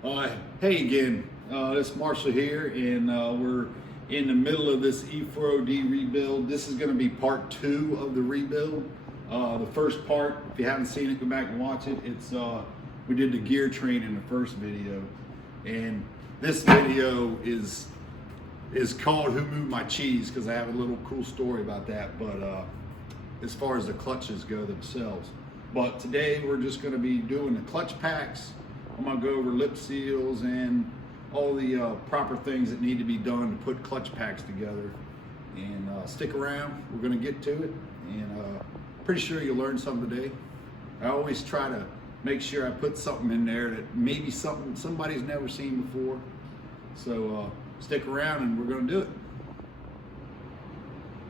Hey again, it's Marshall here, and we're in the middle of this E4OD rebuild. This is going to be part 2 of the rebuild. The first part, if you haven't seen it, go back and watch it. It's we did the gear train in the first video, and this video is called "Who Moved My Cheese" because I have a little cool story about that. But as far as the clutches go themselves, but today we're just going to be doing the clutch packs. I'm going to go over lip seals and all the proper things that need to be done to put clutch packs together. And stick around, we're going to get to it, and pretty sure you'll learn something today. I always try to make sure I put something in there that maybe somebody's never seen before. So stick around and we're going to do it.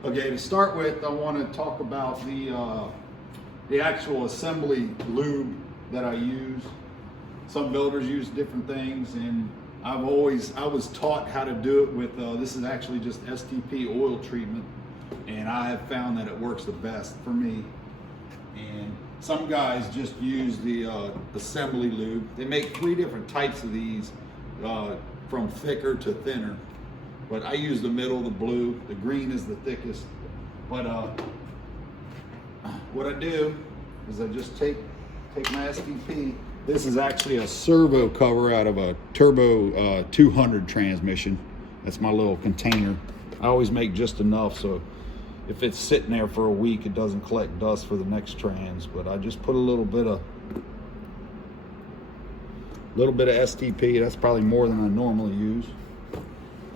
Okay, to start with, I want to talk about the actual assembly lube that I use. Some builders use different things, and I was taught how to do it with this is actually just STP oil treatment, and I have found that it works the best for me. And some guys just use the assembly lube. They make 3 different types of these, from thicker to thinner, but I use the middle, the blue. The green is the thickest. But what I do is I just take my STP. This is actually a servo cover out of a turbo 200 transmission. That's my little container. I always make just enough, so if it's sitting there for a week, it doesn't collect dust for the next trans. But I just put a little bit of STP. That's probably more than I normally use,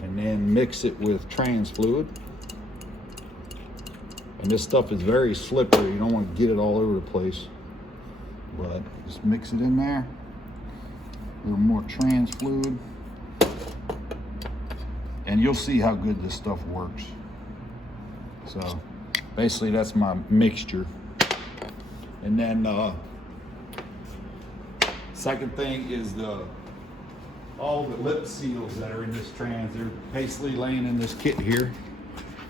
and then mix it with trans fluid. And this stuff is very slippery. You don't want to get it all over the place. But just mix it in there. A little more trans fluid. And you'll see how good this stuff works. So basically that's my mixture. And then second thing is all the lip seals that are in this trans. They're basically laying in this kit here.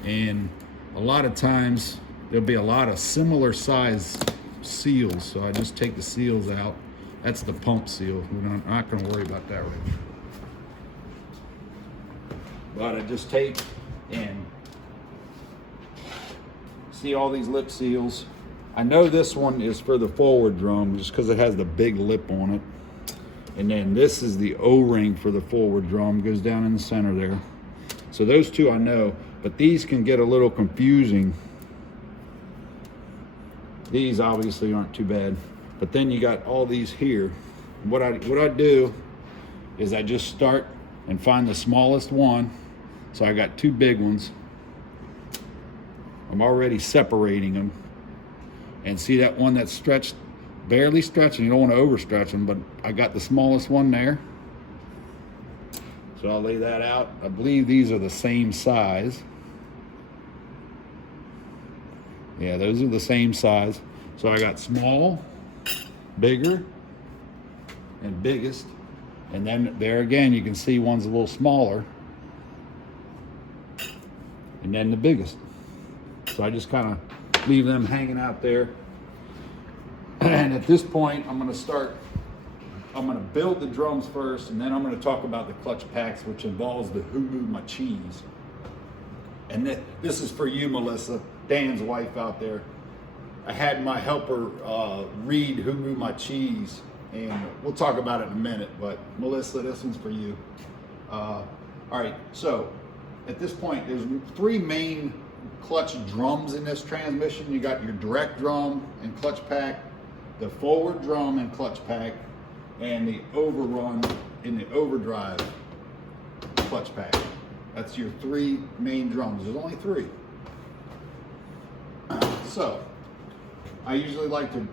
And a lot of times there'll be a lot of similar size seals, so I just take the seals out. That's the pump seal. We're not going to worry about that right now. But I just take and see all these lip seals. I know this one is for the forward drum just because it has the big lip on it. And then this is the O-ring for the forward drum, goes down in the center there. So those two I know, but these can get a little confusing. These obviously aren't too bad, but then you got all these here. What I do is I just start and find the smallest one. So I got 2 big ones. I'm already separating them, and see that one that's stretched, barely stretching. You don't want to overstretch them, but I got the smallest one there. So I'll lay that out. I believe these are the same size. Yeah, those are the same size. So I got small, bigger, and biggest. And then there again, you can see one's a little smaller. And then the biggest. So I just kind of leave them hanging out there. And at this point, I'm going to build the drums first, and then I'm going to talk about the clutch packs, which involves the Who Moved My Cheese. And this is for you, Melissa, Dan's wife out there. I had my helper read Who Moved My Cheese, and we'll talk about it in a minute, but Melissa, this one's for you. All right, so at this point, there's 3 main clutch drums in this transmission. You got your direct drum and clutch pack, the forward drum and clutch pack, and the Overrun in the Overdrive clutch pack. That's your 3 main drums. There's only 3. So I usually like to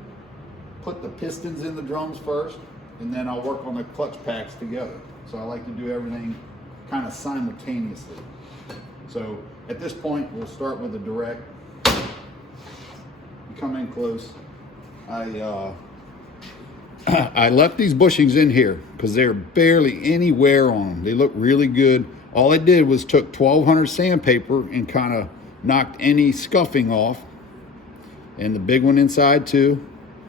put the pistons in the drums first, and then I'll work on the clutch packs together. So I like to do everything kind of simultaneously. So at this point, we'll start with the direct. You come in close. I left these bushings in here because they're barely any wear on them. They look really good. All I did was took 1200 sandpaper and kind of knocked any scuffing off. And the big one inside too.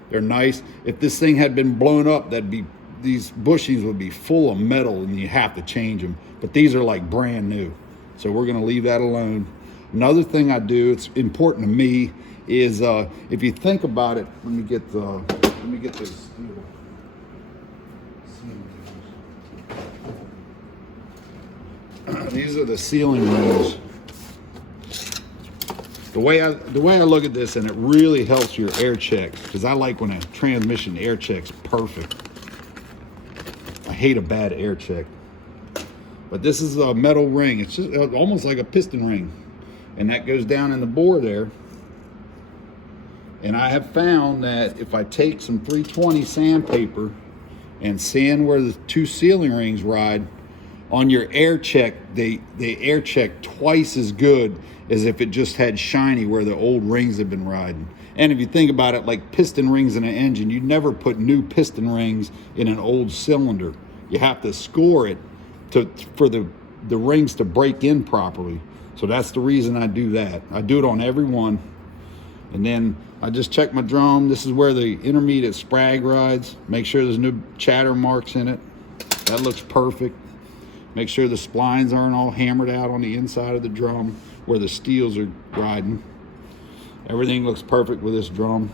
They're nice. If this thing had been blown up, that'd be these bushings would be full of metal and you have to change them, but these are like brand new. So we're gonna leave that alone. Another thing I do, it's important to me, is if you think about it, let me get this steel. These are the sealing rings. The way I look at this, and it really helps your air checks, because I like when a transmission air check's perfect. I hate a bad air check. But this is a metal ring. It's just almost like a piston ring. And that goes down in the bore there. And I have found that if I take some 320 sandpaper and sand where the two sealing rings ride, on your air check, they air check twice as good as if it just had shiny where the old rings have been riding. And if you think about it, like piston rings in an engine, you never put new piston rings in an old cylinder. You have to score it for the rings to break in properly. So that's the reason I do that. I do it on every one. And then I just check my drum. This is where the intermediate sprag rides. Make sure there's no chatter marks in it. That looks perfect. Make sure the splines aren't all hammered out on the inside of the drum where the steels are riding. Everything looks perfect with this drum.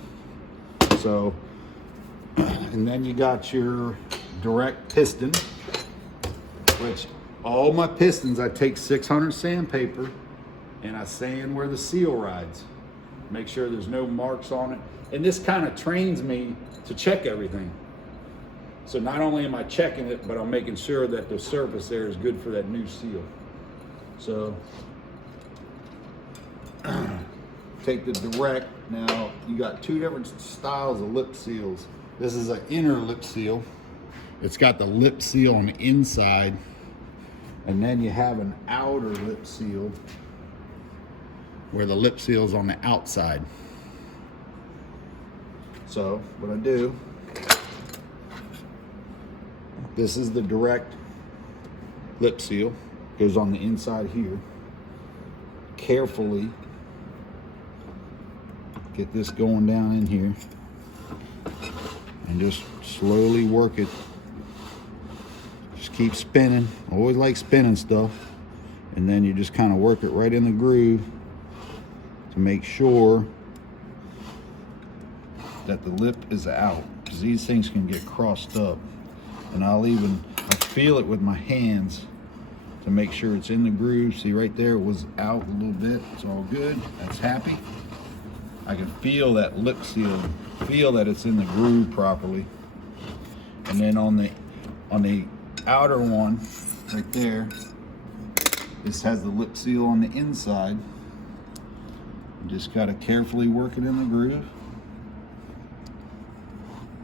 So, and then you got your direct piston, which all my pistons, I take 600 sandpaper and I sand where the seal rides. Make sure there's no marks on it. And this kind of trains me to check everything. So not only am I checking it, but I'm making sure that the surface there is good for that new seal. So take the direct. Now you got two different styles of lip seals. This is an inner lip seal. It's got the lip seal on the inside. And then you have an outer lip seal where the lip seal is on the outside. So what I do, this is the direct lip seal, goes on the inside here. Carefully get this going down in here and just slowly work it. Just keep spinning. I always like spinning stuff. And then you just kind of work it right in the groove to make sure that the lip is out, because these things can get crossed up. And I feel it with my hands to make sure it's in the groove. See right there, it was out a little bit. It's all good. That's happy. I can feel that lip seal, feel that it's in the groove properly. And then on the outer one right there, this has the lip seal on the inside. You just gotta carefully work it in the groove.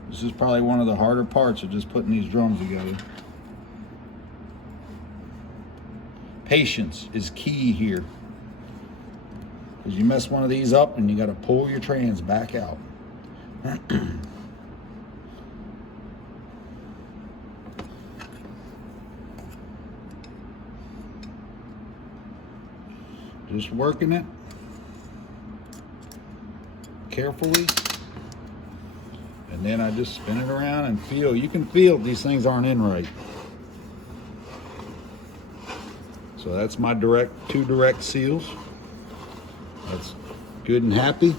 This is probably one of the harder parts of just putting these drums together. Patience is key here, because you mess one of these up and you got to pull your trans back out. Just working it carefully. And then I just spin it around and feel. You can feel these things aren't in right. So that's my two direct seals. That's good and happy.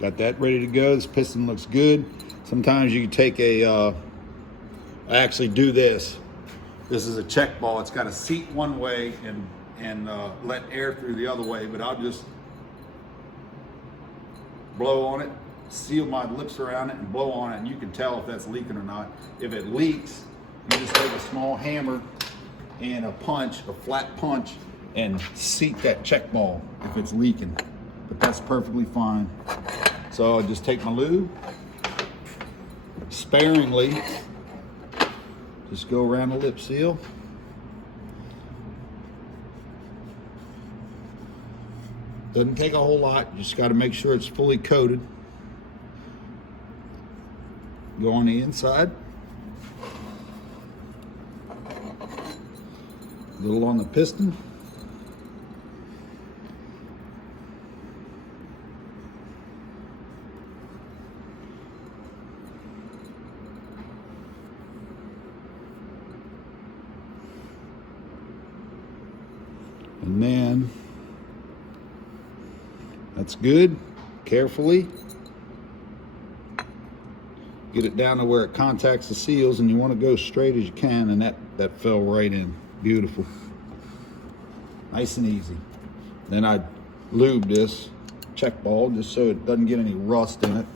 Got that ready to go. This piston looks good. Sometimes you can take I actually do this. This is a check ball. It's got a seat one way and let air through the other way, but I'll just blow on it, seal my lips around it and blow on it, and you can tell if that's leaking or not. If it leaks, you just take a small hammer and a flat punch, and seat that check ball if it's leaking. But that's perfectly fine. So I just take my lube, sparingly, just go around the lip seal. Doesn't take a whole lot, you just gotta make sure it's fully coated. Go on the inside. A little on the piston. And then that's good. Carefully get it down to where it contacts the seals, and you want to go straight as you can, and that fell right in. Beautiful. Nice and easy. Then I lube this check ball just so it doesn't get any rust in it.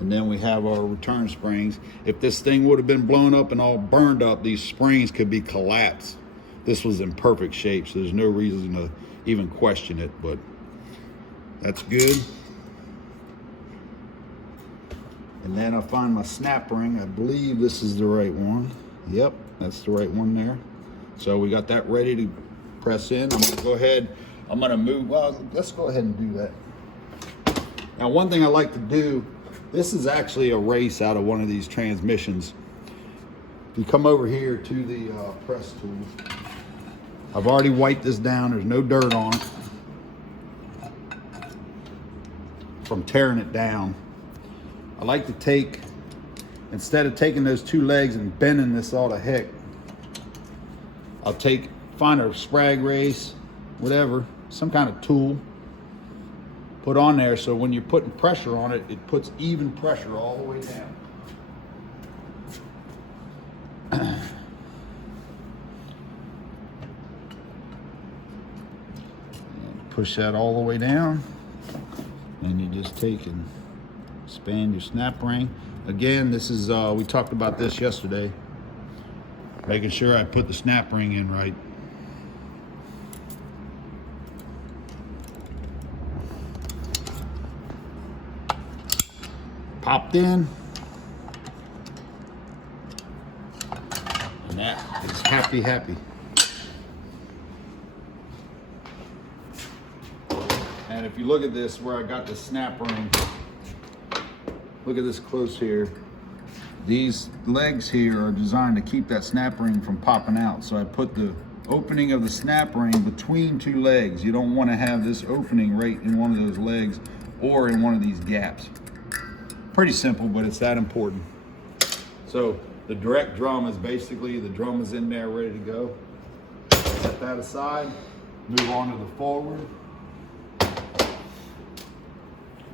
And then we have our return springs. If this thing would have been blown up and all burned up, these springs could be collapsed. This was in perfect shape, so there's no reason to even question it, but that's good. And then I find my snap ring. I believe this is the right one. Yep, that's the right one there. So we got that ready to press in. I'm gonna go ahead, I'm gonna move, well, let's go ahead and do that. Now, one thing I like to do, this is actually a race out of one of these transmissions. If you come over here to the press tool, I've already wiped this down. There's no dirt on it from tearing it down. I like to take, instead of taking those two legs and bending this all to heck, I'll find a sprag race, whatever, some kind of tool, put on there so when you're putting pressure on it, it puts even pressure all the way down. Push that all the way down, and you just take and expand your snap ring. Again, this is, we talked about this yesterday, making sure I put the snap ring in right. Popped in, and that is happy. And if you look at this, where I got the snap ring, look at this close here. These legs here are designed to keep that snap ring from popping out. So I put the opening of the snap ring between two legs. You don't want to have this opening right in one of those legs or in one of these gaps. Pretty simple, but it's that important. So the direct drum is basically, the drum is in there ready to go. Set that aside, move on to the forward.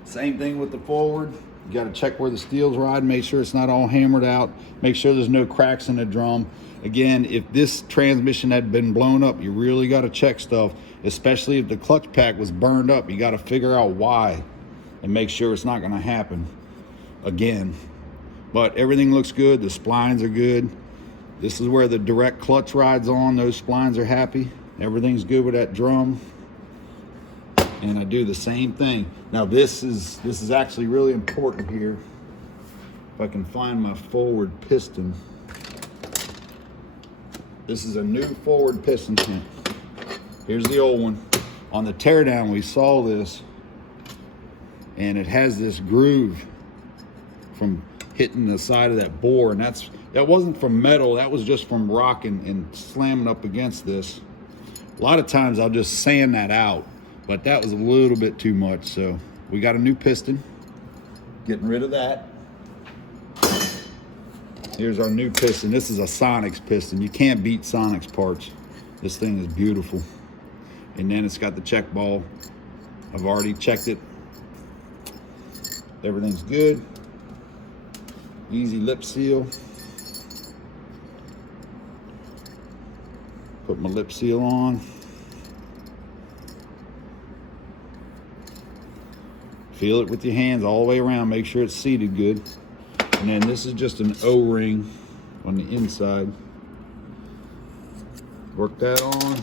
Same thing with the forward. You got to check where the steel's riding, make sure it's not all hammered out, make sure there's no cracks in the drum. Again, if this transmission had been blown up, you really got to check stuff, especially if the clutch pack was burned up. You got to figure out why and make sure it's not going to happen again. But everything looks good. The splines are good. This is where the direct clutch rides on. Those splines are happy. Everything's good with that drum. And I do the same thing. Now this is actually really important here. If I can find my forward piston. This is a new forward piston. Here's the old one. On the teardown we saw this, and it has this groove from hitting the side of that bore, and that wasn't from metal, that was just from rock and slamming up against this. A lot of times I'll just sand that out, but that was a little bit too much, so we got a new piston. Getting rid of that. Here's our new piston. This is a Sonics piston. You can't beat Sonics parts. This thing is beautiful. And then it's got the check ball. I've already checked it. Everything's good. Easy lip seal. Put my lip seal on. Feel it with your hands all the way around. Make sure it's seated good. And then this is just an O-ring on the inside. Work that on.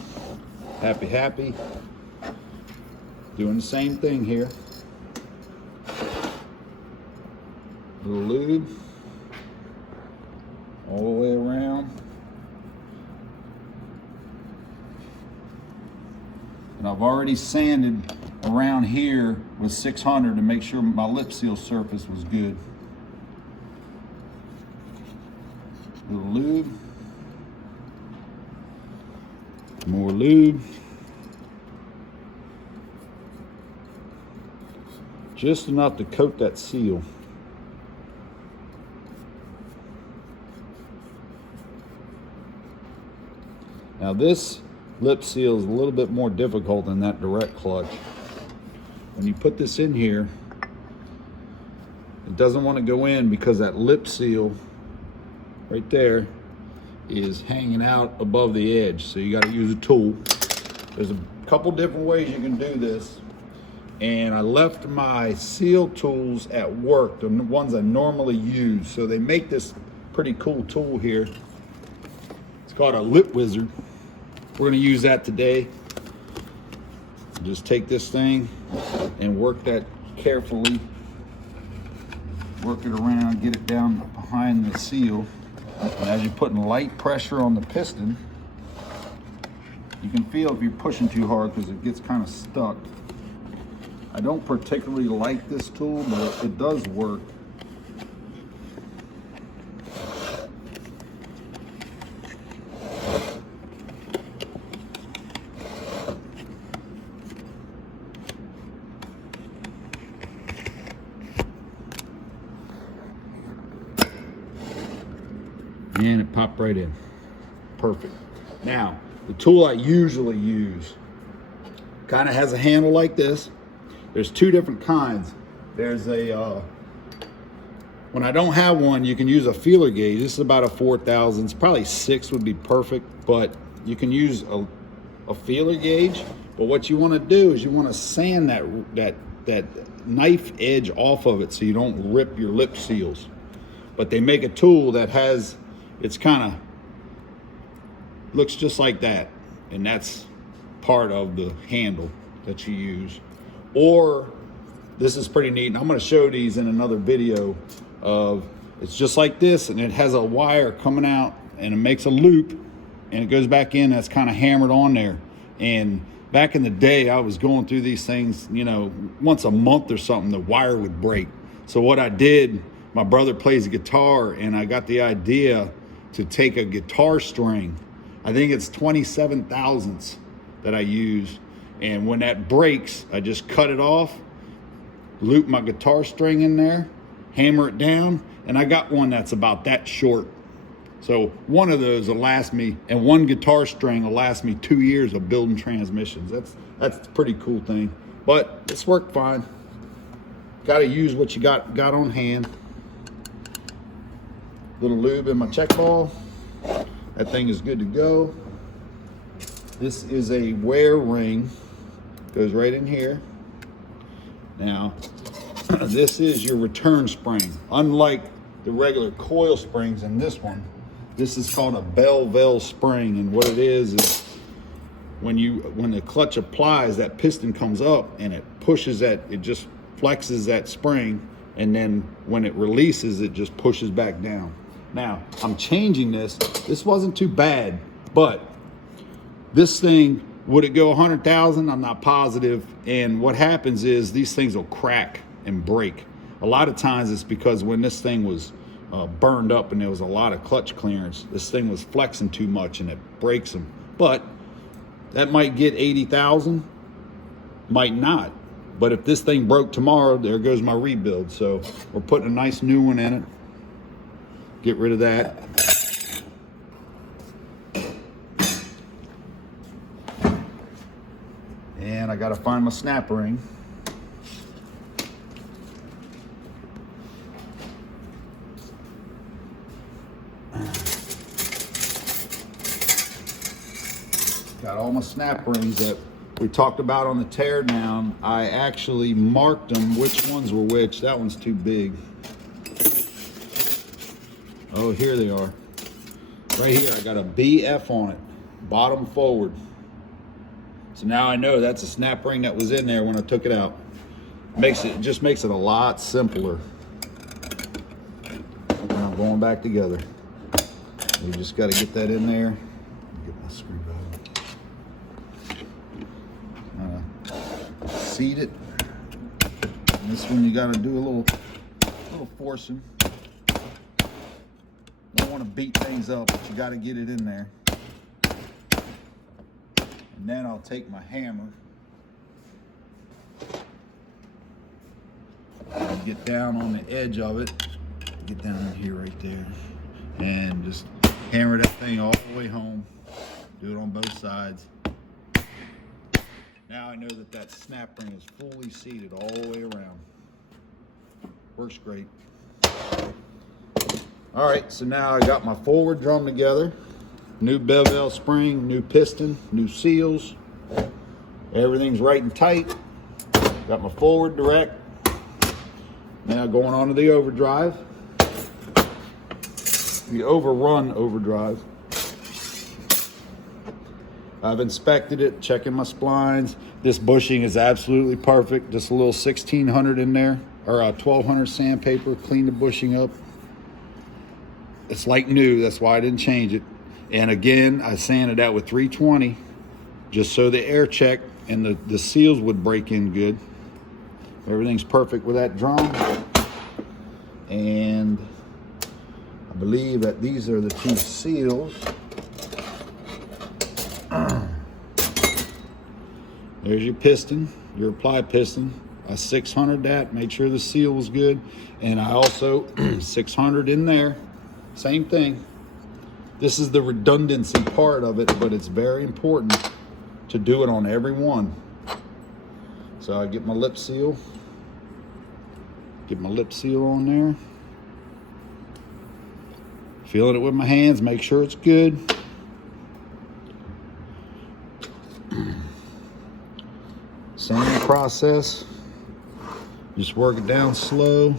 Happy. Doing the same thing here. Little lube. All the way around. And I've already sanded around here with 600 to make sure my lip seal surface was good. Little lube. More lube. Just enough to coat that seal. Now this lip seal is a little bit more difficult than that direct clutch. When you put this in here, it doesn't want to go in because that lip seal right there is hanging out above the edge. So you got to use a tool. There's a couple different ways you can do this. And I left my seal tools at work, the ones I normally use. So they make this pretty cool tool here. It's called a lip wizard. We're gonna use that today. Just take this thing and work that carefully. Work it around, get it down behind the seal. And as you're putting light pressure on the piston, you can feel if you're pushing too hard because it gets kind of stuck. I don't particularly like this tool, but it does work. And it popped right in. Perfect. Now, the tool I usually use kind of has a handle like this. There's two different kinds. There's a, when I don't have one, you can use a feeler gauge. This is about a 4,000. Probably 6 would be perfect, but you can use a feeler gauge. But what you want to do is you want to sand that knife edge off of it so you don't rip your lip seals. But they make a tool that has, it's kind of, looks just like that. And that's part of the handle that you use. Or this is pretty neat, and I'm going to show these in another video of, it's just like this, and it has a wire coming out and it makes a loop and it goes back in. That's kind of hammered on there. And back in the day, I was going through these things, you know, once a month or something, the wire would break. So what I did, my brother plays a guitar, and I got the idea to take a guitar string. I think it's 27 thousandths that I use. And when that breaks, I just cut it off, loop my guitar string in there, hammer it down, and I got one that's about that short. So one of those will last me, and one guitar string will last me 2 years of building transmissions. That's a pretty cool thing. But it's worked fine. Got to use what you got on hand. Little lube in my check ball. That thing is good to go. This is a wear ring. Goes right in here. Now, this is your return spring. Unlike the regular coil springs in this one, this is called a bell spring. And what it is when the clutch applies, that piston comes up and it pushes that, it just flexes that spring. And then when it releases, it just pushes back down. Now, I'm changing this. This wasn't too bad, but this thing, would it go 100,000? I'm not positive. And what happens is these things will crack and break. A lot of times it's because when this thing was burned up and there was a lot of clutch clearance, this thing was flexing too much and it breaks them. But that might get 80,000, might not. But if this thing broke tomorrow, there goes my rebuild. So we're putting a nice new one in it. Get rid of that. And I gotta find my snap ring. Got all my snap rings that we talked about on the tear down. I actually marked them, which ones were which. That one's too big. Oh, here they are. Right here, I got a BF on it, bottom forward. So now I know that's a snap ring that was in there when I took it out. Just makes it a lot simpler. Now going back together. We just got to get that in there. Get my screwdriver. Seat it. And this one you got to do a little forcing. Don't want to beat things up, but you got to get it in there. And then I'll take my hammer and get down on the edge of it. Get down in here right there. And just hammer that thing all the way home. Do it on both sides. Now I know that that snap ring is fully seated all the way around. Works great. All right, so now I got my forward drum together. New bevel spring, new piston, new seals. Everything's right and tight. Got my forward direct. Now going on to the overdrive. The Overrun overdrive. I've inspected it, checking my splines. This bushing is absolutely perfect. Just a little 1600 in there, or 1200 sandpaper, clean the bushing up. It's like new, that's why I didn't change it. And again, I sanded that with 320, just so the air check and the seals would break in good. Everything's perfect with that drum. And I believe that these are the two seals. There's your piston, your apply piston. I 600 that, made sure the seal was good. And I also 600 in there, same thing. This is the redundancy part of it, but it's very important to do it on every one. So I get my lip seal. Get my lip seal on there. Feeling it with my hands, make sure it's good. Same process. Just work it down slow.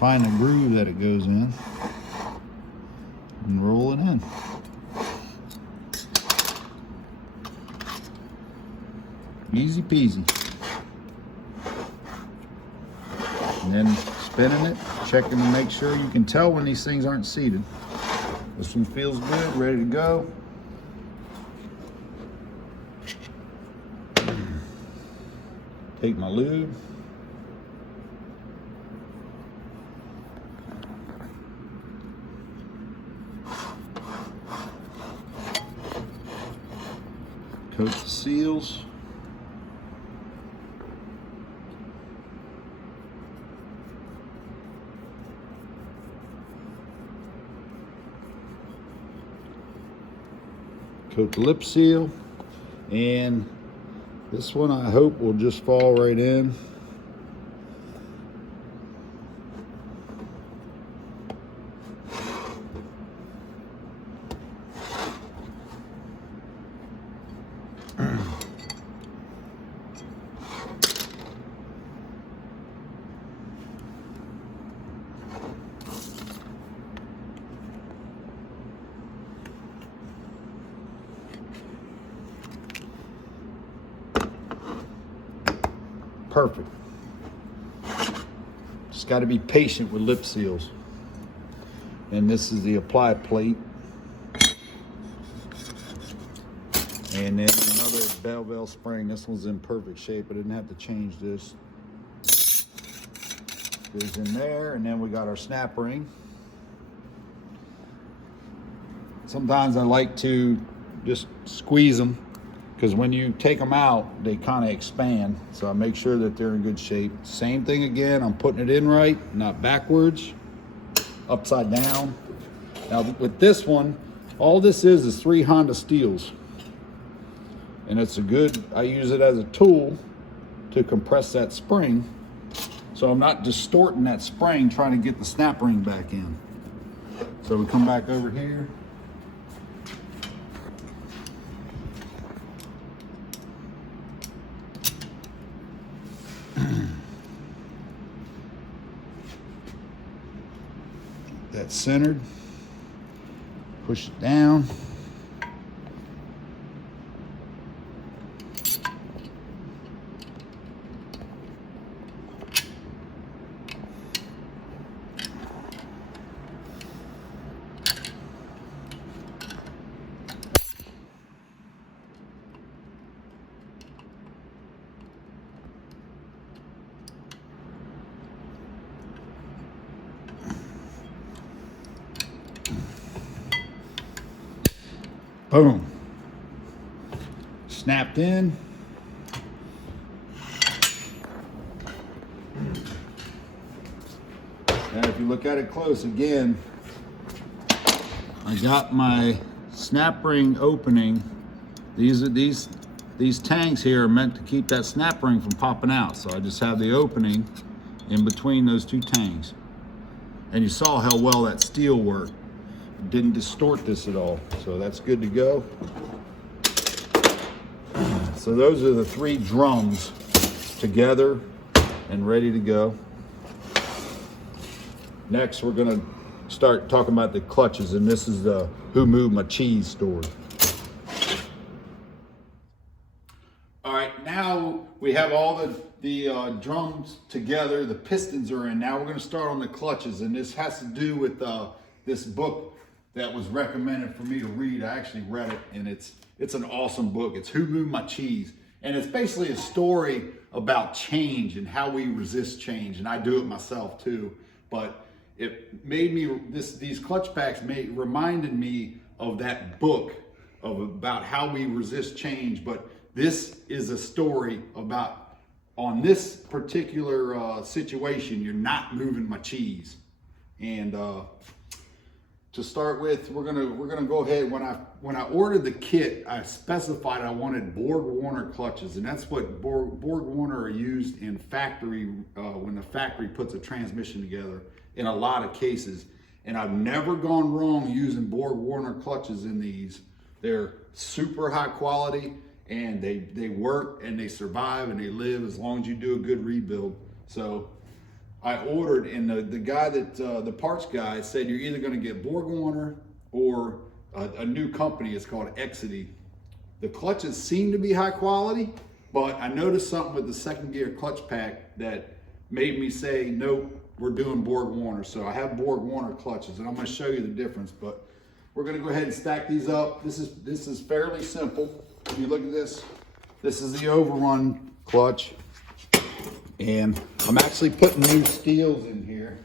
Find the groove that it goes in and roll it in. Easy peasy. And then spinning it, checking to make sure. You can tell when these things aren't seated. This one feels good, ready to go. Take my lube. Coat the seals. Coat the lip seal, and this one I hope will just fall right in. Perfect. Just got to be patient with lip seals. And this is the apply plate. And then another bevel spring. This one's in perfect shape. I didn't have to change this. Goes in there, and then we got our snap ring. Sometimes I like to just squeeze them, because when you take them out, they kind of expand. So I make sure that they're in good shape. Same thing again, I'm putting it in right, not backwards, upside down. Now with this one, all this is 3 Honda steels. And it's a good, I use it as a tool to compress that spring. So I'm not distorting that spring trying to get the snap ring back in. So we come back over here. That's centered. Push it down. Boom. Snapped in. Now if you look at it close again, I got my snap ring opening. These tangs here are meant to keep that snap ring from popping out. So I just have the opening in between those two tangs. And you saw how well that steel worked. It didn't distort this at all. So that's good to go. So those are the 3 drums together and ready to go. Next, we're gonna start talking about the clutches, and this is the Who Moved My Cheese story. All right, now we have all the drums together, the pistons are in. Now we're gonna start on the clutches, and this has to do with this book that was recommended for me to read. I actually read it, and it's an awesome book. It's Who Moved My Cheese? And it's basically a story about change and how we resist change. And I do it myself too. But it made me, these clutch packs reminded me of that book about how we resist change. But this is a story about, on this particular situation, you're not moving my cheese. And to start with, we're gonna go ahead. When I ordered the kit, I specified I wanted Borg Warner clutches, and that's what Borg Warner are used in factory when the factory puts a transmission together in a lot of cases. And I've never gone wrong using Borg Warner clutches in these. They're super high quality, and they work and they survive and they live as long as you do a good rebuild. So I ordered, and the guy that, the parts guy said, you're either gonna get Borg Warner or a new company. It's called E4OD. The clutches seem to be high quality, but I noticed something with the second gear clutch pack that made me say, nope, we're doing Borg Warner. So I have Borg Warner clutches, and I'm gonna show you the difference, but we're gonna go ahead and stack these up. This is fairly simple. If you look at this is the Overrun clutch. And I'm actually putting new steels in here.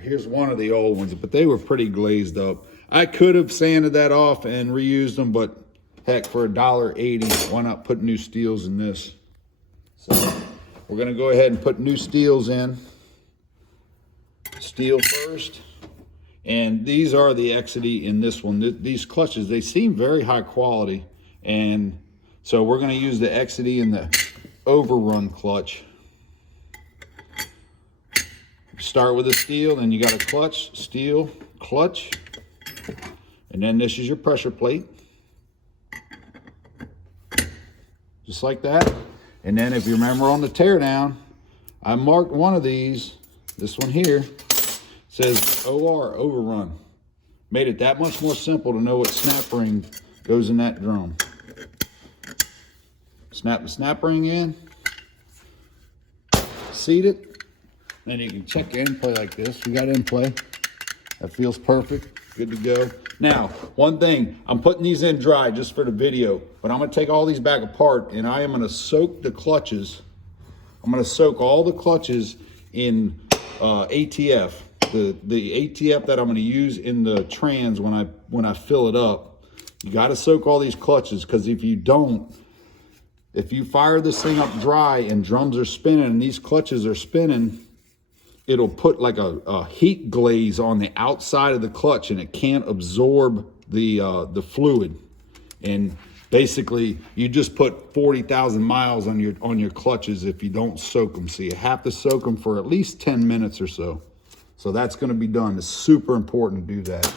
Here's one of the old ones, but they were pretty glazed up. I could have sanded that off and reused them, but heck, for $1.80, why not put new steels in this? So we're gonna go ahead and put new steels in. Steel first. And these are the E4OD in this one. These clutches, they seem very high quality. And so we're gonna use the E4OD in the Overrun clutch. Start with a steel, then you got a clutch, steel, clutch. And then this is your pressure plate. Just like that. And then if you remember on the teardown, I marked one of these, this one here, says OR, Overrun. Made it that much more simple to know what snap ring goes in that drum. Snap the snap ring in, seat it, then you can check your end play like this. We got end play. That feels perfect, good to go. Now, one thing, I'm putting these in dry just for the video, but I'm gonna take all these back apart and I am gonna soak the clutches. I'm gonna soak all the clutches in ATF. The ATF that I'm going to use in the trans when I fill it up. You got to soak all these clutches, because if you don't, if you fire this thing up dry and drums are spinning and these clutches are spinning, it'll put like a heat glaze on the outside of the clutch, and it can't absorb the fluid. And basically, you just put 40,000 miles on your clutches if you don't soak them. So you have to soak them for at least 10 minutes or so. So that's going to be done. It's super important to do that.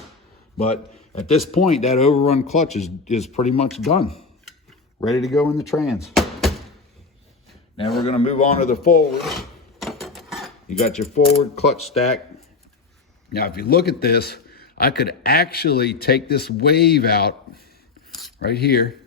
But at this point, that Overrun clutch is pretty much done. Ready to go in the trans. Now we're going to move on to the forward. You got your forward clutch stack. Now, if you look at this, I could actually take this wave out right here.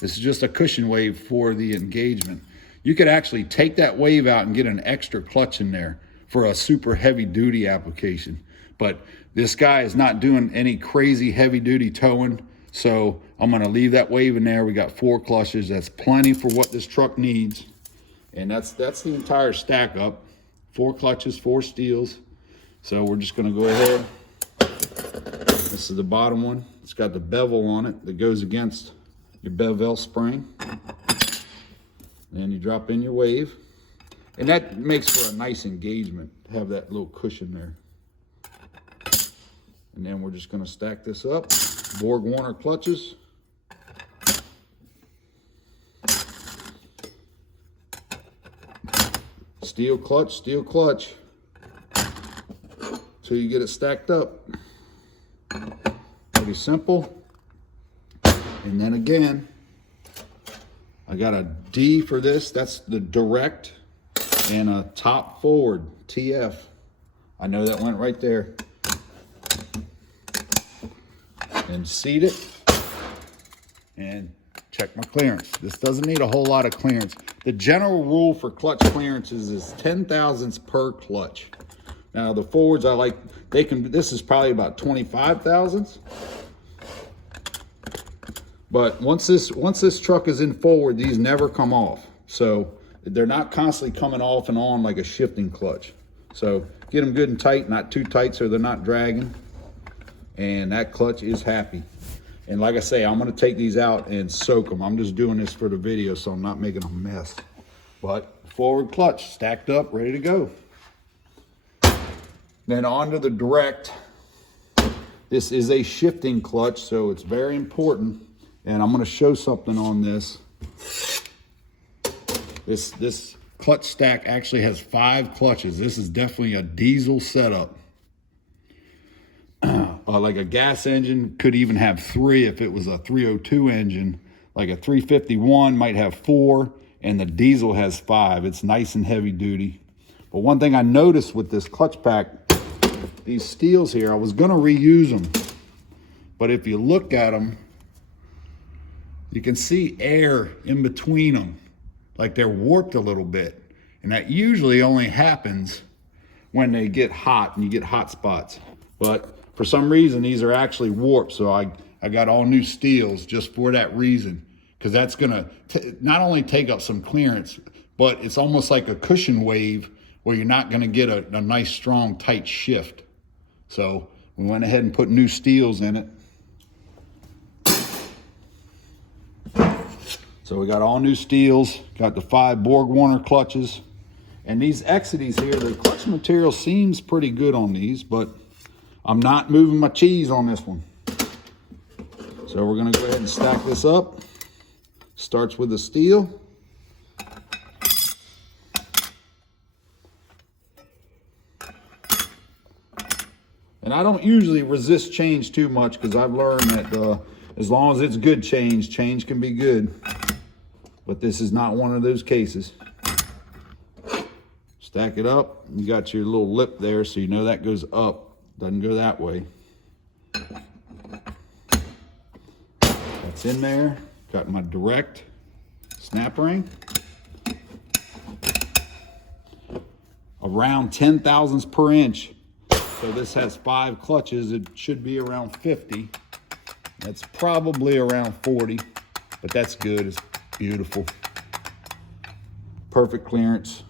This is just a cushion wave for the engagement. You could actually take that wave out and get an extra clutch in there for a super heavy duty application. But this guy is not doing any crazy heavy duty towing, so I'm gonna leave that wave in there. We got 4 clutches. That's plenty for what this truck needs. And that's the entire stack up. 4 clutches, 4 steels. So we're just gonna go ahead. This is the bottom one. It's got the bevel on it that goes against your bevel spring. And then you drop in your wave. And that makes for a nice engagement, to have that little cushion there. And then we're just gonna stack this up. Borg Warner clutches. Steel clutch, till you get it stacked up. Pretty simple. And then again, I got a D for this, that's the direct, and a top forward, TF. I know that went right there. And seat it, and check my clearance. This doesn't need a whole lot of clearance. The general rule for clutch clearances is 10 thousandths per clutch. Now the forwards, I like, this is probably about 25 thousandths. But once this truck is in forward, these never come off. So they're not constantly coming off and on like a shifting clutch. So get them good and tight, not too tight so they're not dragging. And that clutch is happy. And like I say, I'm gonna take these out and soak them. I'm just doing this for the video, so I'm not making a mess. But forward clutch, stacked up, ready to go. Then onto the direct. This is a shifting clutch, so it's very important. And I'm gonna show something on this. This clutch stack actually has 5 clutches. This is definitely a diesel setup. Like a gas engine could even have 3 if it was a 302 engine. Like a 351 might have 4, and the diesel has 5. It's nice and heavy duty. But one thing I noticed with this clutch pack, these steels here, I was gonna reuse them. But if you look at them, you can see air in between them. Like they're warped a little bit. And that usually only happens when they get hot and you get hot spots. But for some reason, these are actually warped, so I got all new steels just for that reason, because that's gonna not only take up some clearance, but it's almost like a cushion wave where you're not gonna get a nice, strong, tight shift. So we went ahead and put new steels in it. So we got all new steels, got the 5 Borg Warner clutches, and these Exities here, the clutch material seems pretty good on these, but I'm not moving my cheese on this one. So we're gonna go ahead and stack this up. Starts with the steel. And I don't usually resist change too much, because I've learned that as long as it's good change can be good. But this is not one of those cases. Stack it up. You got your little lip there, so you know that goes up. Doesn't go that way. That's in there. Got my direct snap ring. Around 10 thousandths per inch. So this has 5 clutches. It should be around 50. That's probably around 40, but that's good. It's beautiful. Perfect clearance.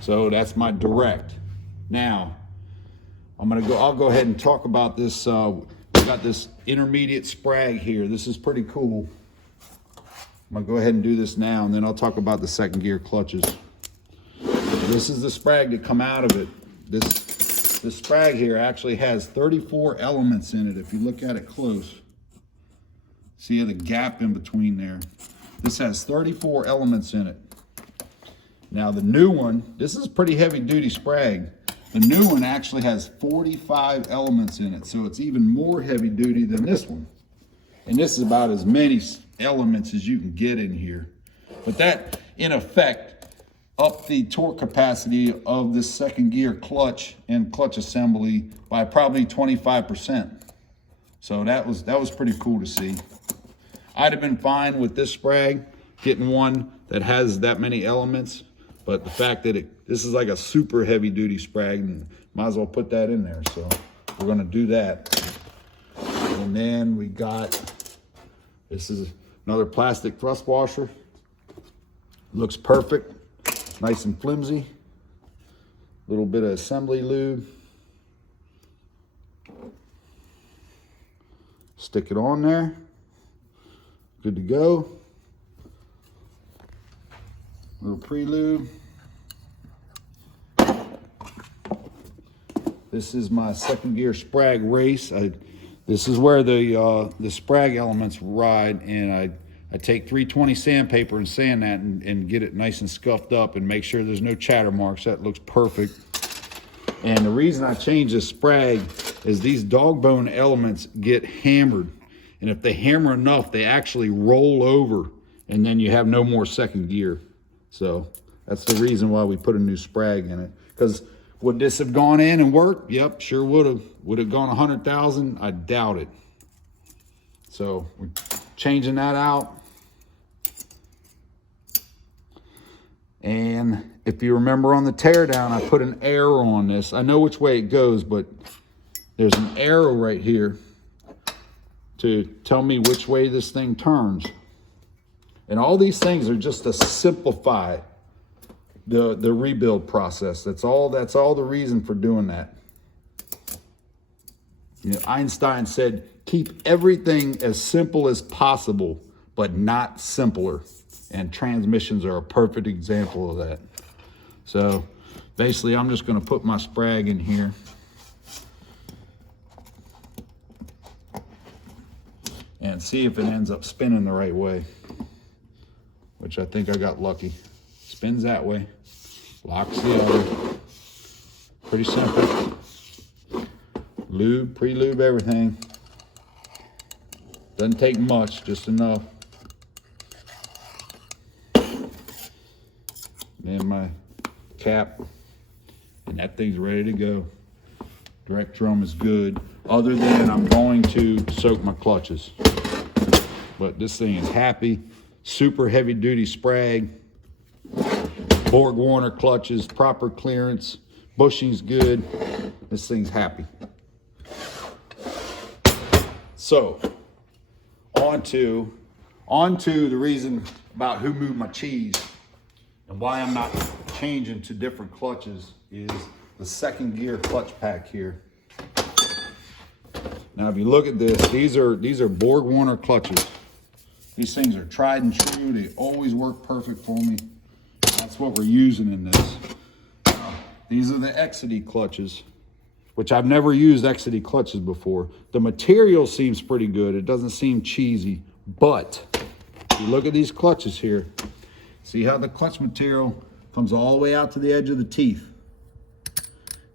So that's my direct. Now, I'll go ahead and talk about this. We got this intermediate sprag here. This is pretty cool. I'm gonna go ahead and do this now, and then I'll talk about the second gear clutches. This is the sprag to come out of it. This sprag here actually has 34 elements in it. If you look at it close, see the gap in between there. This has 34 elements in it. Now the new one, this is pretty heavy duty sprag. The new one actually has 45 elements in it, so it's even more heavy duty than this one. And this is about as many elements as you can get in here. But that, in effect, upped the torque capacity of this second gear clutch and clutch assembly by probably 25%. So that was pretty cool to see. I'd have been fine with this sprag, getting one that has that many elements. But the fact that this is like a super heavy duty sprag, and might as well put that in there. So we're gonna do that. And then we got, this is another plastic thrust washer. Looks perfect, nice and flimsy. A little bit of assembly lube. Stick it on there. Good to go. Little prelude. This is my second gear sprag race. This is where the sprag elements ride, and I take 320 sandpaper and sand that and get it nice and scuffed up and make sure there's no chatter marks. That looks perfect. And the reason I change the sprag is these dog bone elements get hammered. And if they hammer enough, they actually roll over, and then you have no more second gear. So that's the reason why we put a new sprag in it. Because would this have gone in and worked? Yep, sure would have. Would it gone 100,000? I doubt it. So we're changing that out. And if you remember on the teardown, I put an arrow on this. I know which way it goes, but there's an arrow right here to tell me which way this thing turns. And all these things are just to simplify the rebuild process. That's all the reason for doing that. You know, Einstein said, keep everything as simple as possible, but not simpler. And transmissions are a perfect example of that. So basically, I'm just going to put my sprag in here. And see if it ends up spinning the right way, which I think I got lucky. Spins that way, locks the other. Pretty simple. Lube, pre-lube everything. Doesn't take much, just enough. And my cap, and that thing's ready to go. Direct drum is good, other than I'm going to soak my clutches. But this thing is happy. Super heavy duty sprag. Borg Warner clutches, proper clearance. Bushing's good. This thing's happy. So, on to the reason about who moved my cheese and why I'm not changing to different clutches is the second gear clutch pack here. Now, if you look at this, these are Borg Warner clutches. These things are tried and true. They always work perfect for me. That's what we're using in this. These are the Exody clutches, which I've never used Exody clutches before. The material seems pretty good. It doesn't seem cheesy, but if you look at these clutches here, see how the clutch material comes all the way out to the edge of the teeth.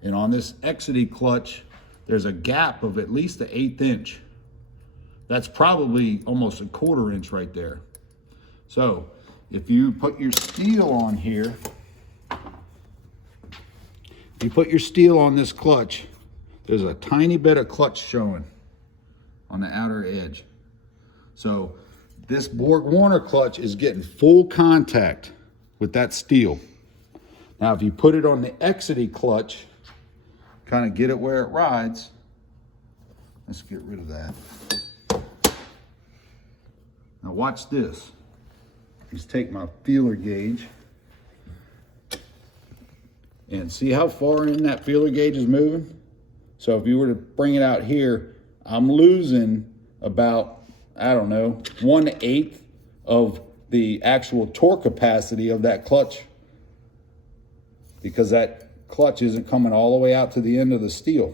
And on this Exody clutch, there's a gap of at least an 1/8 inch. That's probably almost a 1/4 inch right there. So if you put your steel on here, if you put your steel on this clutch, there's a tiny bit of clutch showing on the outer edge. So this Borg Warner clutch is getting full contact with that steel. Now, if you put it on the Exody clutch, kind of get it where it rides. Let's get rid of that. Now watch this. Just take my feeler gauge and see how far in that feeler gauge is moving. So if you were to bring it out here, I'm losing about, I don't know, 1/8 of the actual torque capacity of that clutch, because that clutch isn't coming all the way out to the end of the steel,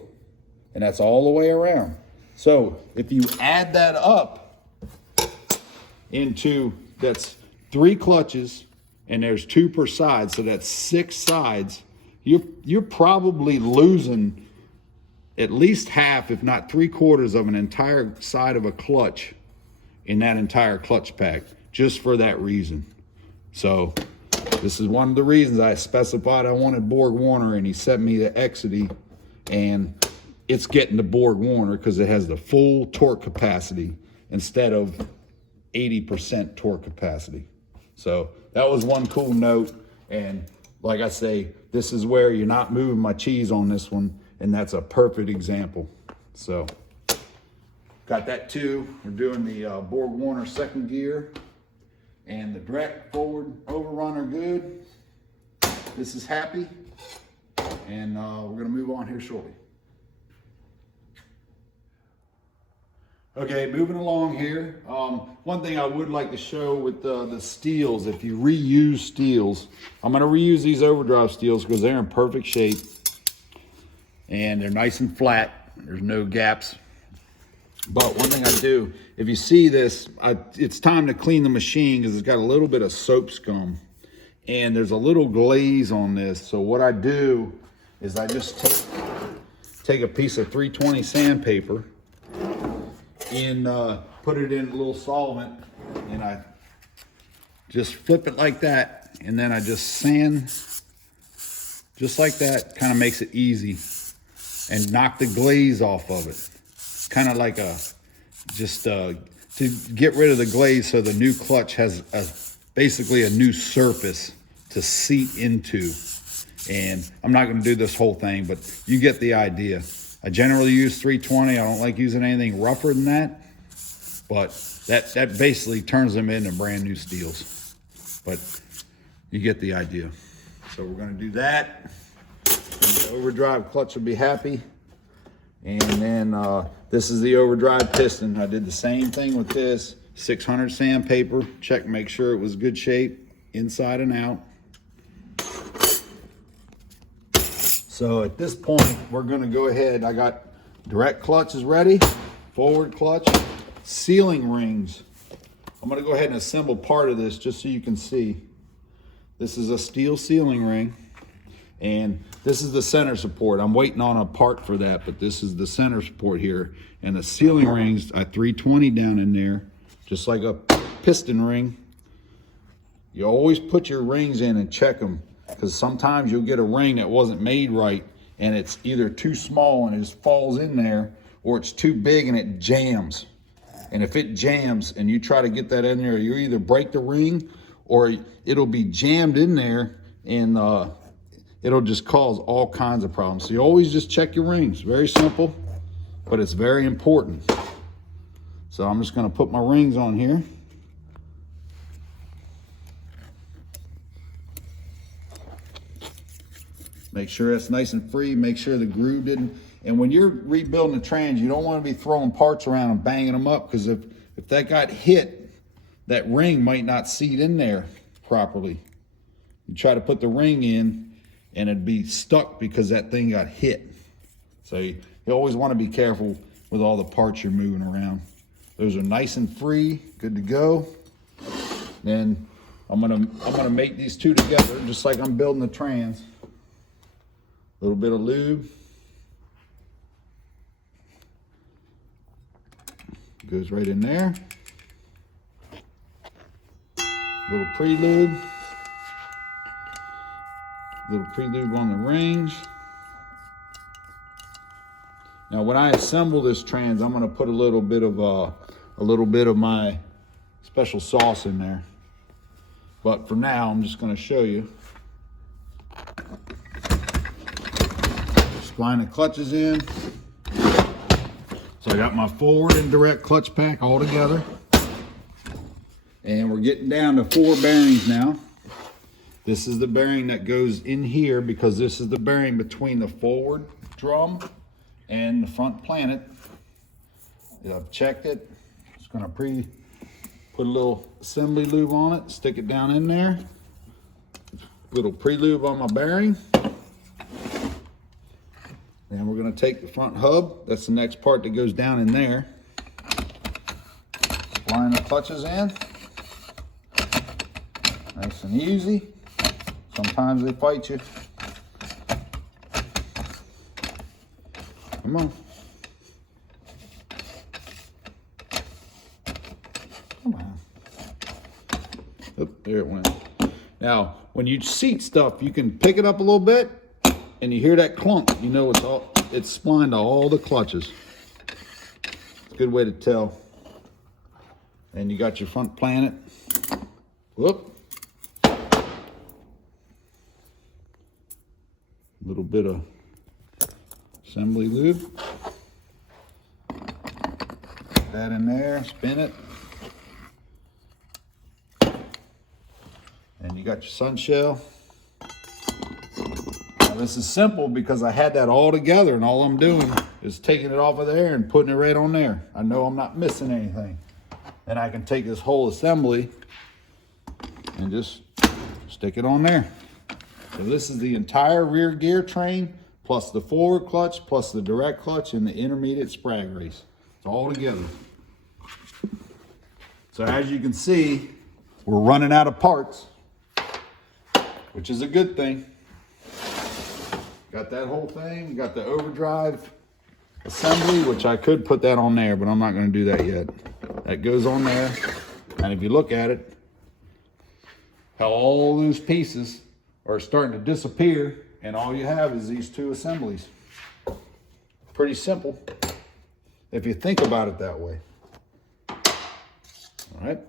and that's all the way around. So if you add that up into, that's 3 clutches and there's 2 per side, so that's 6 sides, you're probably losing at least half, if not 3/4 of an entire side of a clutch in that entire clutch pack, just for that reason. So this is one of the reasons I specified I wanted Borg Warner, and he sent me the Exody, and it's getting the Borg Warner because it has the full torque capacity instead of 80% torque capacity. So that was one cool note. And like I say, this is where you're not moving my cheese on this one, and that's a perfect example. So got that too. We're doing the Borg Warner second gear, and the direct forward overrun are good. This is happy, and we're gonna move on here shortly. Okay, moving along here. One thing I would like to show with the steels, if you reuse steels, I'm going to reuse these Overdrive steels because they're in perfect shape and they're nice and flat. There's no gaps. But one thing I do, if you see this, it's time to clean the machine because it's got a little bit of soap scum and there's a little glaze on this. So what I do is I just take a piece of 320 sandpaper and put it in a little solvent, and I just flip it like that, and then I just sand just like that. Kind of makes it easy and knock the glaze off of it. Kind of like to get rid of the glaze so the new clutch has basically a new surface to seat into. And I'm not going to do this whole thing, but you get the idea. I generally use 320. I don't like using anything rougher than that, but that basically turns them into brand new steels. But you get the idea. So we're going to do that. The Overdrive clutch will be happy. And then this is the Overdrive piston. I did the same thing with this. 600 sandpaper. Check, make sure it was good shape inside and out. So at this point, we're going to go ahead. I got direct clutches ready, forward clutch, sealing rings. I'm going to go ahead and assemble part of this just so you can see. This is a steel sealing ring, and this is the center support. I'm waiting on a part for that, but this is the center support here. And the sealing rings, I 320 down in there, just like a piston ring. You always put your rings in and check them, because sometimes you'll get a ring that wasn't made right and it's either too small and it just falls in there, or it's too big and it jams. And if it jams and you try to get that in there, you either break the ring or it'll be jammed in there, and it'll just cause all kinds of problems. So you always just check your rings. Very simple, but it's very important. So I'm just gonna put my rings on here. Make sure it's nice and free. Make sure the groove didn't. And when you're rebuilding the trans, you don't want to be throwing parts around and banging them up, because if that got hit, that ring might not seat in there properly. You try to put the ring in and it'd be stuck because that thing got hit. So you always want to be careful with all the parts you're moving around. Those are nice and free, good to go. Then I'm gonna make these two together just like I'm building the trans. A little bit of lube. Goes right in there. Little pre-lube. Little pre-lube on the rings. Now when I assemble this trans, I'm gonna put a little bit of my special sauce in there. But for now, I'm just gonna show you. Line of clutches in. So I got my forward and direct clutch pack all together. And we're getting down to 4 bearings now. This is the bearing that goes in here, because this is the bearing between the forward drum and the front planet. I've checked it. Just gonna put a little assembly lube on it, stick it down in there. Little pre-lube on my bearing. And we're going to take the front hub. That's the next part that goes down in there. Line the clutches in. Nice and easy. Sometimes they fight you. Come on. Come on. Oop, there it went. Now, when you seat stuff, you can pick it up a little bit, and you hear that clunk, you know it's splined to all the clutches. It's a good way to tell. And you got your front planet. Whoop. A little bit of assembly lube. Put that in there, spin it. And you got your sun shell. This is simple because I had that all together, and all I'm doing is taking it off of there and putting it right on there. I know I'm not missing anything. And I can take this whole assembly and just stick it on there. So this is the entire rear gear train, plus the forward clutch, plus the direct clutch and the intermediate sprag race. It's all together. So as you can see, we're running out of parts, which is a good thing. Got that whole thing, got the overdrive assembly, which I could put that on there, but I'm not gonna do that yet. That goes on there, and if you look at it, how all those pieces are starting to disappear, and all you have is these two assemblies. Pretty simple, if you think about it that way. All right.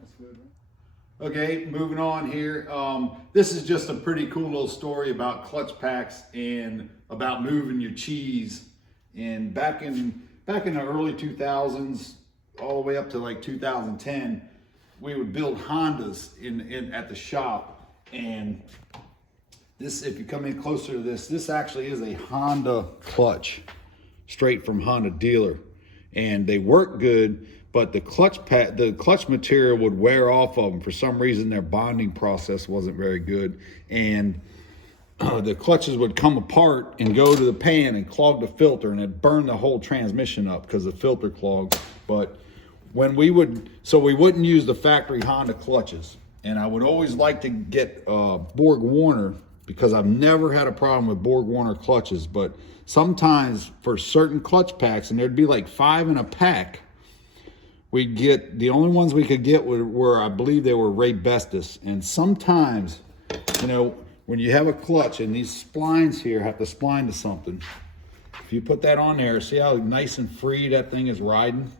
That's good, right? Okay, moving on here. This is just a pretty cool little story about clutch packs and about moving your cheese. And back in the early 2000s, all the way up to like 2010, we would build Hondas at the shop. And this, if you come in closer to this actually is a Honda clutch, straight from Honda dealer. And they work good, but the clutch material would wear off of them. For some reason, their bonding process wasn't very good. And the clutches would come apart and go to the pan and clog the filter, and it'd burn the whole transmission up because the filter clogged. But when we wouldn't use the factory Honda clutches. And I would always like to get Borg Warner, because I've never had a problem with Borg Warner clutches, but sometimes for certain clutch packs, and there'd be like 5 in a pack, we'd get, the only ones we could get were I believe they were Ray Bestis. And sometimes, you know, when you have a clutch and these splines here have to spline to something, if you put that on there, see how nice and free that thing is riding?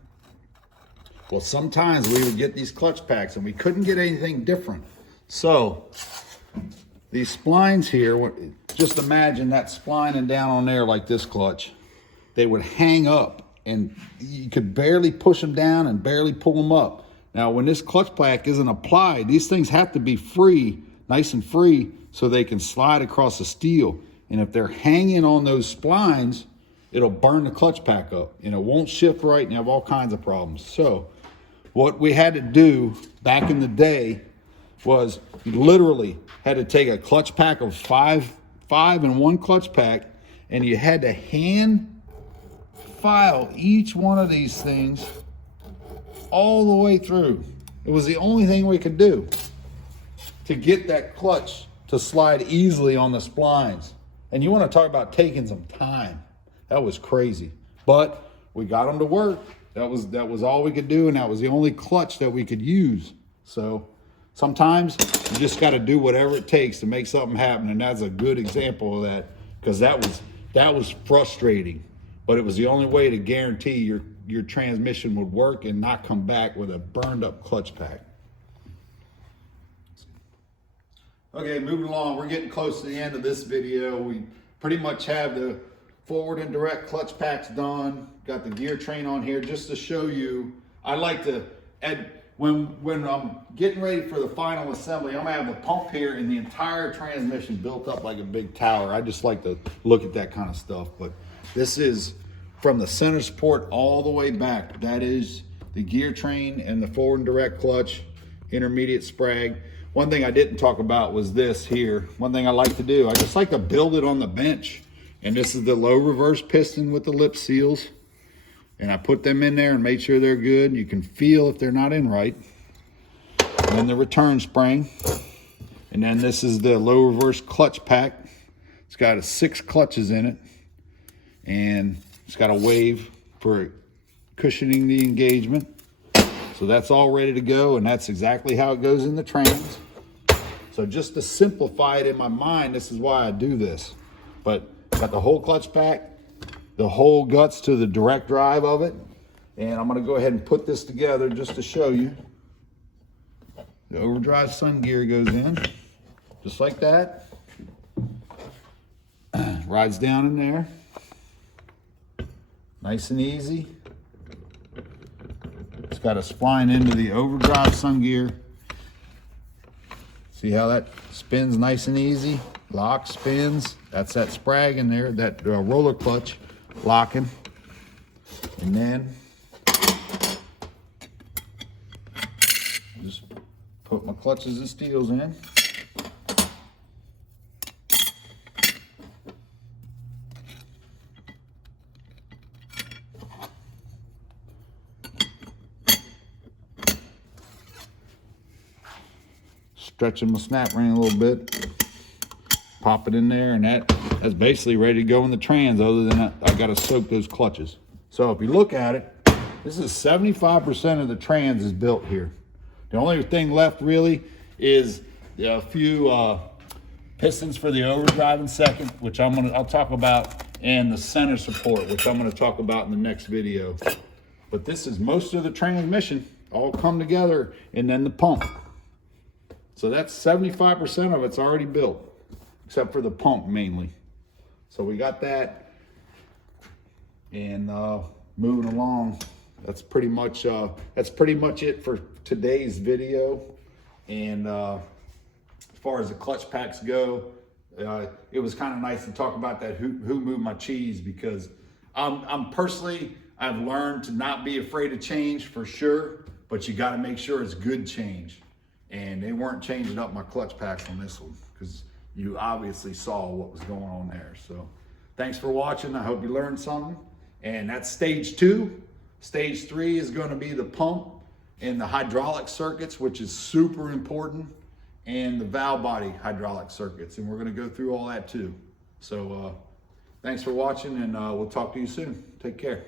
Well, sometimes we would get these clutch packs and we couldn't get anything different. So these splines here, just imagine that splining down on there like this clutch. They would hang up and you could barely push them down and barely pull them up. Now, when this clutch pack isn't applied, these things have to be free, nice and free, so they can slide across the steel. And if they're hanging on those splines, it'll burn the clutch pack up and it won't shift right and you have all kinds of problems. So what we had to do back in the day was you literally had to take a clutch pack of five in one clutch pack, and you had to hand file each one of these things all the way through. It was the only thing we could do to get that clutch to slide easily on the splines. And you want to talk about taking some time. That was crazy, but we got them to work. That was all we could do, and that was the only clutch that we could use. So sometimes you just got to do whatever it takes to make something happen, and that's a good example of that, because that was frustrating, but it was the only way to guarantee your transmission would work and not come back with a burned up clutch pack. Okay, moving along, we're getting close to the end of this video. We pretty much have the forward and direct clutch packs done. Got the gear train on here just to show you. I like to add, when I'm getting ready for the final assembly, I'm gonna have the pump here and the entire transmission built up like a big tower. I just like to look at that kind of stuff. But this is from the center support all the way back. That is the gear train and the forward and direct clutch, intermediate sprag. One thing I didn't talk about was this here. One thing I like to do, I just like to build it on the bench. And this is the low reverse piston with the lip seals. And I put them in there and made sure they're good. You can feel if they're not in right. And then the return spring. And then this is the low reverse clutch pack. It's got 6 clutches in it. And it's got a wave for cushioning the engagement. So that's all ready to go, and that's exactly how it goes in the trans. So just to simplify it in my mind, this is why I do this. But got the whole clutch pack, the whole guts to the direct drive of it. And I'm gonna go ahead and put this together just to show you. The overdrive sun gear goes in, just like that. Rides down in there. Nice and easy. It's got a spline into the overdrive sun gear. See how that spins nice and easy? Lock, spins. That's that sprag in there, that roller clutch locking. And then just put my clutches and steels in. Stretching my snap ring a little bit. Pop it in there, and that's basically ready to go in the trans. Other than that, I got to soak those clutches. So if you look at it, this is 75% of the trans is built here. The only thing left really is a few pistons for the overdrive in second, which I'll talk about, and the center support, which I'm gonna talk about in the next video. But this is most of the transmission all come together, and then the pump. So that's 75% of it's already built, except for the pump mainly. So we got that, and moving along. That's pretty much it for today's video. And as far as the clutch packs go, it was kind of nice to talk about that who moved my cheese, because I'm personally, I've learned to not be afraid of change for sure, but you got to make sure it's good change. And they weren't changing up my clutch packs on this one, because you obviously saw what was going on there. So thanks for watching. I hope you learned something. And that's stage 2. Stage 3 is going to be the pump and the hydraulic circuits, which is super important, and the valve body hydraulic circuits. And we're going to go through all that too. So thanks for watching, and we'll talk to you soon. Take care.